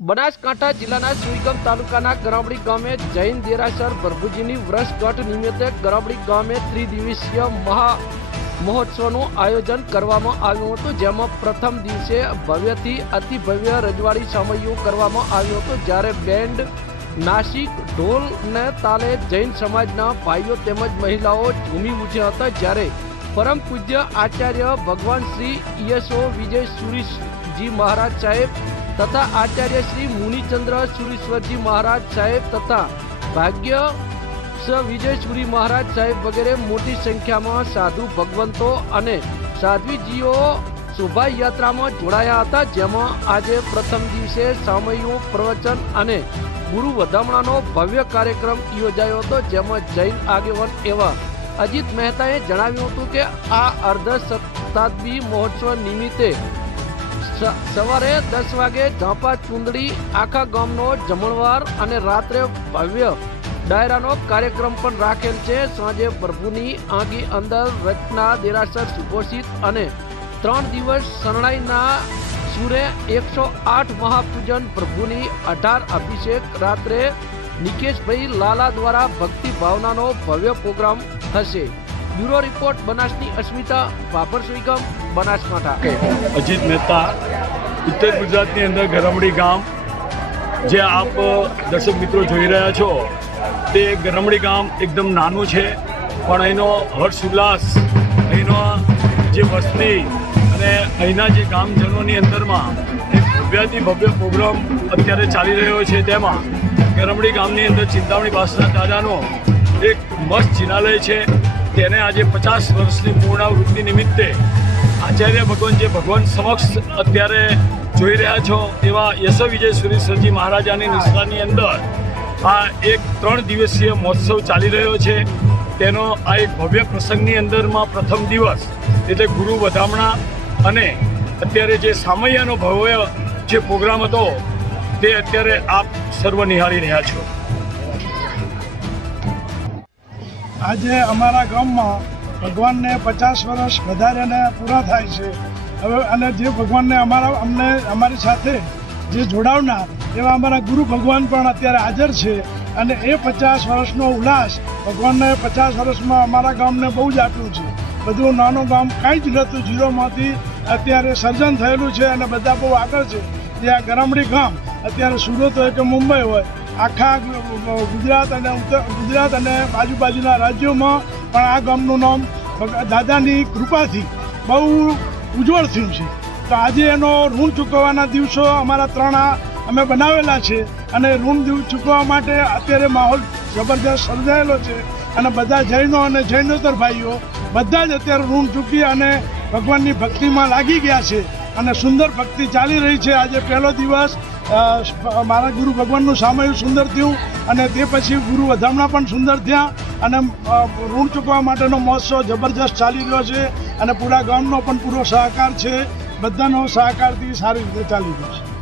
બનાસકાંઠા જિલ્લાના સુઈગમ તાલુકાના ગરામડી ગામે જૈન દેરાસર પ્રભુજીની વર્ષગાંઠ નિમિત્તે ગરામડી ગામે ત્રિદિવસીય મહા મહોત્સવનું આયોજન કરવામાં આવ્યું હતું, જેમાં પ્રથમ દિવસે ભવ્યથી અતિ ભવ્ય રજવાડી સમયો કરવામાં આવ્યું હતું. જ્યારે બેન્ડ, નાસિક ઢોલને તાલે જૈન સમાજના ભાઈઓ તેમજ મહિલાઓ ઝૂમી ઉઠ્યા હતા. જ્યારે પરમ પૂજ્ય આચાર્ય ભગવાન શ્રી ઈયસો વિજય સુરીશજી મહારાજ સાહેબ તથા આચાર્ય શ્રી મુનિચંદ્ર સુરેશ્વરજી મહારાજ સાહેબ તથા ભાગ્ય વિજયસુરી મહારાજ સાહેબ વગેરે મોટી સંખ્યામાં સાધુ ભગવંતો અને સાધ્વીજીઓ શોભાયાત્રામાં જોડાયા હતા, જેમાં આજે પ્રથમ દિવસે સામયિક પ્રવચન અને ગુરુ વધામણાનો ભવ્ય કાર્યક્રમ યોજાયો હતો, જેમાં જૈન આગેવાન એવા અજીત મહેતાએ જણાવ્યું હતું કે આ અર્ધ શતાબ્દી મહોત્સવ નિમિત્તે સવારે દસ વાગે ઝાંપા ચુંદડી, આખા ગામનો જમણવાર અને રાત્રે ભવ્ય ડાયરાનો કાર્યક્રમ પણ રાખેલ છે. સાંજે પ્રભુની આંગી અંદર રચના, દેરાસર સુઘોષિત અને ત્રણ દિવસ શરણાઈના સુરે એકસો આઠ મહાપૂજન, પ્રભુની અઢાર અભિષેક, રાત્રે નિકેશભાઈ લાલા દ્વારા ભક્તિ ભાવનાનો ભવ્ય પ્રોગ્રામ થશે. બ્યુરો રિપોર્ટ, બનાસની અસ્મિતા, વાપર સુઈગમ બનાસકાંઠા. અજીત મહેતા, ઉત્તર ગુજરાતની અંદર ગરમડી ગામ, જે આપ દર્શક મિત્રો જોઈ રહ્યા છો, તે ગરમડી ગામ એકદમ નાનું છે, પણ અહીંનો હર્ષ ઉલ્લાસ અહીંનો જે વસ્તી અને અહીંના જે ગામજનોની અંદરમાં એક ભવ્યાથી ભવ્ય પ્રોગ્રામ અત્યારે ચાલી રહ્યો છે તેમાં ગરમડી ગામની અંદર ચિંતામણી ભાષા દાદાનો એક મસ્ત જિનાલય છે. તેને આજે પચાસ વર્ષની પૂર્ણાવૃત્તિ નિમિત્તે આચાર્ય ભગવાન જે ભગવાન સમક્ષ અત્યારે જોઈ રહ્યા છો, એવા યશ વિજય સુરેશ્વરજી મહારાજાની નિષ્ઠાની અંદર આ એક ત્રણ દિવસીય મહોત્સવ ચાલી રહ્યો છે. તેનો આ એક ભવ્ય પ્રસંગની અંદરમાં પ્રથમ દિવસ એટલે ગુરુ વધામણા અને અત્યારે જે સામૈયાનો ભવ્ય જે પ્રોગ્રામ હતો, તે અત્યારે આપ સર્વ નિહાળી રહ્યા છો. આજે અમારા ગામમાં ભગવાનને પચાસ વર્ષ વધારેને પૂરા થાય છે. હવે અને જે ભગવાનને અમારા અમને અમારી સાથે જે જોડાવનાર એવા અમારા ગુરુ ભગવાન પણ અત્યારે હાજર છે. અને એ પચાસ વર્ષનો ઉલ્લાસ ભગવાનને પચાસ વર્ષમાં અમારા ગામને બહુ જ આપ્યું છે. બધું નાનું ગામ કાંઈ જ નહોતું, ઝીરોમાંથી અત્યારે સર્જન થયેલું છે અને બધા બહુ આગળ છે. જે આ ગરમડી ગામ, અત્યારે સુરત હોય કે મુંબઈ હોય આખા ગુજરાત અને ગુજરાત અને આજુબાજુના રાજ્યોમાં પણ આ ગામનું નામ દાદાની કૃપાથી બહુ ઉજ્જવળ થયું છે. તો આજે એનો ઋણ ચૂકવવાના દિવસો અમારા ત્રણ અમે બનાવેલા છે અને ઋણ ચૂકવવા માટે અત્યારે માહોલ જબરદસ્ત સર્જાયેલો છે અને બધા જૈનો અને જૈનોતર ભાઈઓ બધા જ અત્યારે ઋણ ચૂકી અને ભગવાનની ભક્તિમાં લાગી ગયા છે અને સુંદર ભક્તિ ચાલી રહી છે. આજે પહેલો દિવસ મારા ગુરુ ભગવાનનું સામયું સુંદર થયું અને તે પછી ગુરુ વધામણા પણ સુંદર થયા અને ઋણ ચૂકવવા માટેનો મહોત્સવ જબરજસ્ત ચાલી રહ્યો છે અને પૂરા ગામનો પણ પૂરો સહકાર છે. બધાનો સહકારથી સારી રીતે ચાલી રહ્યો છે.